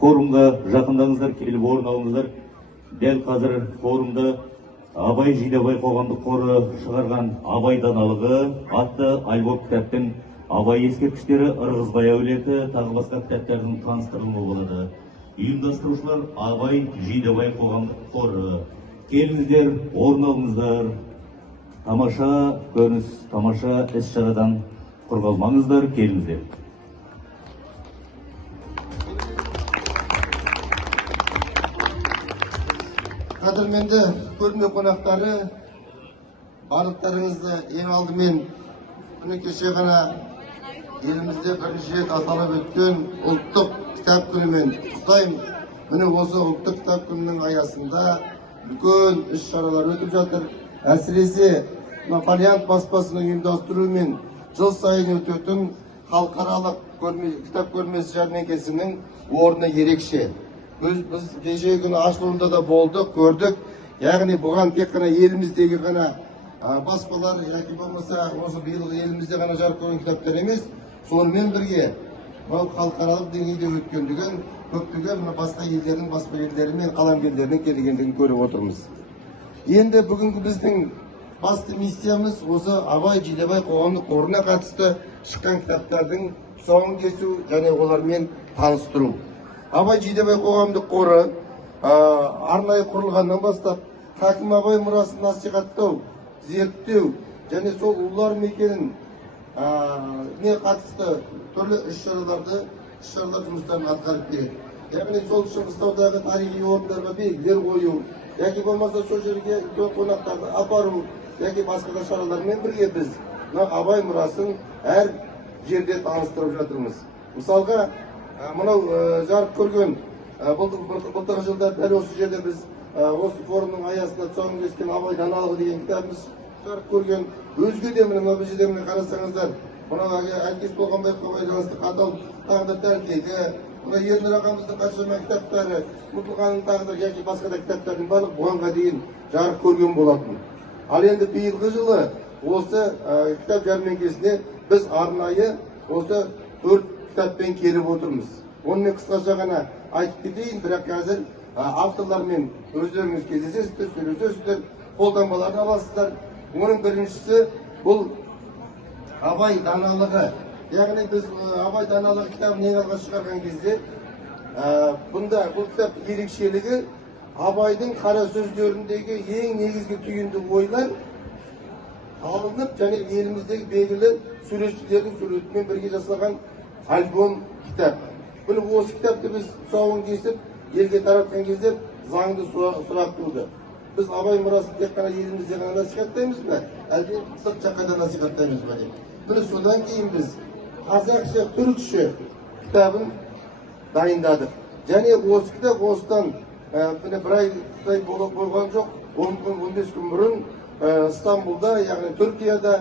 форумға жақындаңыздар, келіп орын алыңыздар. Дәл қазір форумда Абай Жидебай қоғамдық қоры шығарған Абай даналығы атты альбом кітаптың Абай ескерткіштері, Ырғызбай әулеті, тағы басқа кітаптардың таныстырылымы болады. Ұйымдастырушылар Абай Жидебай қоғамдық қоры. Келіңіздер, орын алыңыздар. Тамаша көрініс, тамаша іс-шарадан құр қалмаңыздар, келіңіздер. Қадірменді көрме қонақтары, барлықтарыңызды ең алдымен күні кеше ғана елімізде бірінші рет аталып өткен ұлттық кітап күнімен құттықтаймын. Міне осы ұлттық кітап күнінің аясында үлкен іс-шаралар өтіп жатыр. Әсіресе Фолиант баспасының ұйымдастыруымен жыл сайын өтетін халықаралық кітап көрмесі жәрмеңкесінің орны ерекше. Біз кеше күні ашылуында да болдық, көрдік. Яғни бұған тек қана еліміздегі ғана баспалар, яки болмаса осы биылғы елімізде ғана жарық көрген кітаптар емес, сонымен бірге халықаралық деңгейде өткендігін, көптеген басқа елдердің баспагерлері мен қаламгерлерінің келгендігін көріп отырмыз. Енді бүгінгі біздің басты миссиямыз осы Абай Жидебай қоғамдық қорына қатысты шыққан кітаптардың тұсауын кесу және олармен таныстыру. Абай Жидебай қоғамдық қоры арнайы құрылғаннан бастап Хакім Абай мұрасын насихаттау, зерттеу және сол ұлылар мекенін қатысты түрлі іс-шаралар жұмыстарын атқарып келеді. Яғни сол Шығыстаудағы тарихи орындарға белгілер қою, яки болмаса сол жерге үлкен қонақтарды апару, яки басқа да шаралармен бірге біз Абай мұрасын әр жерде таныстырып жатырмыз. Мысалға, мынау жарық көрген былтырғы жылда дәл осы жерде біз осы форумның аясында тұсауын кескен Абай даналығы деген кітабымыз жарық көрген. Өзге де мына бұл жерде қарасаңыздар, мынау Әлкеш Болғанбаевқа байланысты қатал тағдыр тәлкегі, мына Ернұр ағамыздың қаншама кітаптары, ұмытылған тағдыр яки басқа да кітаптардың барлығы бұғанға дейін жарық көрген болатын. Ал енді биылғы жылы осы кітап жәрмеңкесіне біз арнайы осы 4 кітаппен келіп отырмыз. Онымен қысқаша ғана айтып кетейін, бірақ қазір авторлармен өздеріңіз кездесесіздер, сөйлесесіздер, қолданбаларын аласыздар. Оның біріншісі бұл Абай даналығы. Яғни біз Абай даналығы кітабын ең алғаш шығарған кезде бұл кітап ерекшелігі Абайдың қара сөздеріндегі ең негізгі түйінді ойлар алынып және еліміздегі белгілі суретшілердің суретімен бірге жасалған альбом кітап. Бұны осы кітапты біз тұсауын кесіп елге таратқан кезде заңды сұрақ туды. Біз Абай мұрасын тек қана елімізде ғана насихаттаймыз ба, әлде сырт жаққа да насихаттаймыз ба деп. Міне содан кейін біз қазақша, түрікше кітабын дайындадық. Және осы кітап осыдан бір айдай болған жоқ, 15 күн бұрын Стамбулда, яғни Түркияда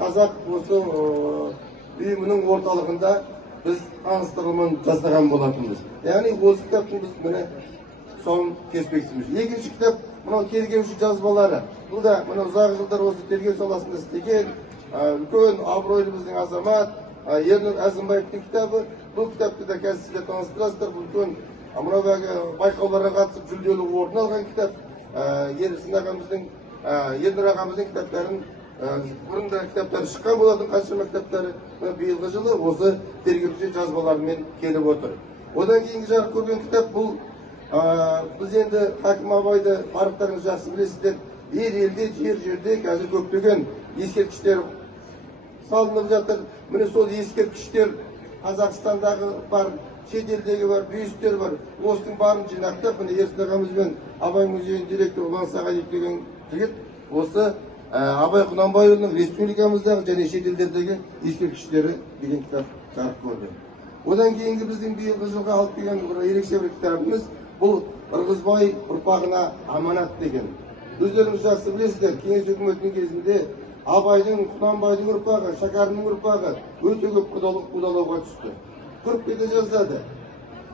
қазақ осы ұйымының орталығында біз таныстырылымын жасаған болатынбыз. Яғни осы кітаптың біз міне соң кеспексіміз. Екінші кітап мынау тергеуші жазбалары. Бұл да мынау ұзақ жылдар осы тергеу саласында істеген үлкен абыройлы біздің азамат Ернұр Әзімбаевтың кітабы. Бұл кітапты да қазір сіздер таныстырасыздар. Бұл үлкен мынау байқауларға қатысып жүлделі орын алған кітап. Ернұр ағамыздың кітаптарын бұрында кітаптары шыққан болатын, қаншама кітаптары биылғы жылы осы тергеуші жазбаларымен келіп отыр. Одан кейінгі жарық көрген кітап бұл біз енді Хакім Абайды барлықтарыңыз жақсы білесіздер. Ел елде, жер жерде қазір көптеген ескерткіштер салынып жатыр. Міне сол ескерткіштер Қазақстандағы бар, шетелдегі бар, бюстер бар. Осының барын жинақтап, міне Ерсін ағамызбен Абай музейінің директоры Ұлан Сағадиев деген жігіт осы Абай Құнанбайұлының республикамыздағы және шетелдердегі ескерткіштері деген кітап жарық көрді. Одан кейінгі біздің биылғы жылға алып келген ерекше бір кітабымыз бұл Ырғызбай ұрпағына аманат деген. Өздеріңіз жақсы білесіздер, кеңес үкіметінің кезінде Абайдың, Құнанбайдың ұрпағы, Шәкәрімнің ұрпағы өте көп қудалауға түсті. Көп кете жаздады,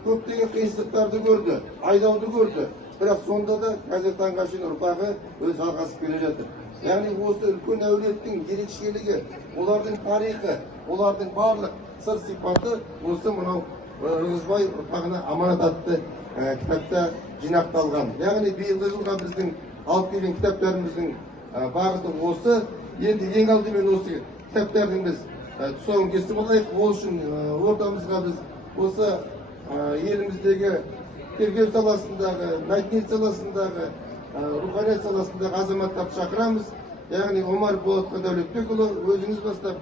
көптеген қиыншылықтарды көрді, айдауды көрді. Бірақ сонда да қазір таңға шейін ұрпағы өз жалғасып келе жатыр. Яғни осы үлкен әулеттің ерекшелігі, олардың тарихы, олардың барлық сыр сипаты осы мынау Ырғызбай ұрпағына аманат атты кітапта жинақталған. Яғни биылғы жылға біздің алып келген кітаптарымыздың бағыты осы. Енді ең алдымен осы кітаптардың біз тұсауын кесіп алайық. Ол үшін ортамызға біз осы еліміздегі тергеу саласындағы, мәдениет саласындағы, руханият саласындағы азаматтарды шақырамыз. Яғни Омар Болатқа Дәулетбекұлы, өзіңіз бастап,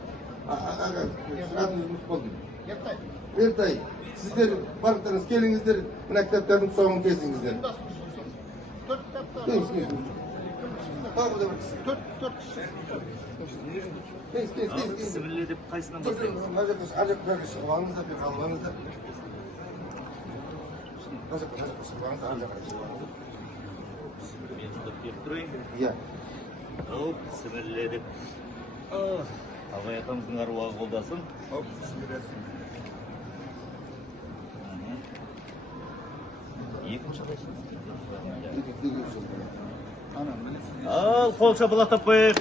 атыңызды ұмытып қалдым. Ертай, сіздер барлықтарыңыз келіңіздер, мына кітаптардың тұсауын кесіңіздер. Сібірле деп қайсынан бастаймыз? Мен тұтып келіп тұрайын. Иә. Сібірле деп. Абай атамыздың аруағы қолдасын. Екінші ал қол шапалақтап қойып.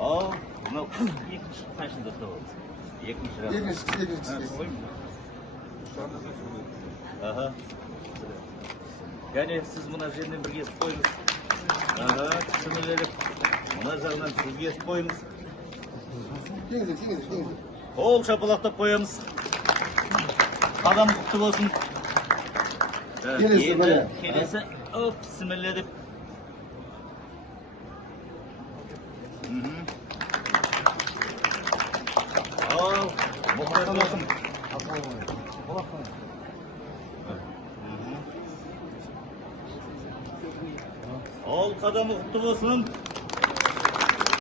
Ал мынау екінші қайшында тұрады. Екінші. Яғни сіз мына жерінен бірге естіп қойыңыз. Түсінілеріп, мына жағынан сізге естіп қойыңыз. Қол шапалақтап қоямыз. Қадам құтты болсын. Келесі, бісміллә деп. Ал, мұқтай болсын. Ал, қадамы құтты болсын.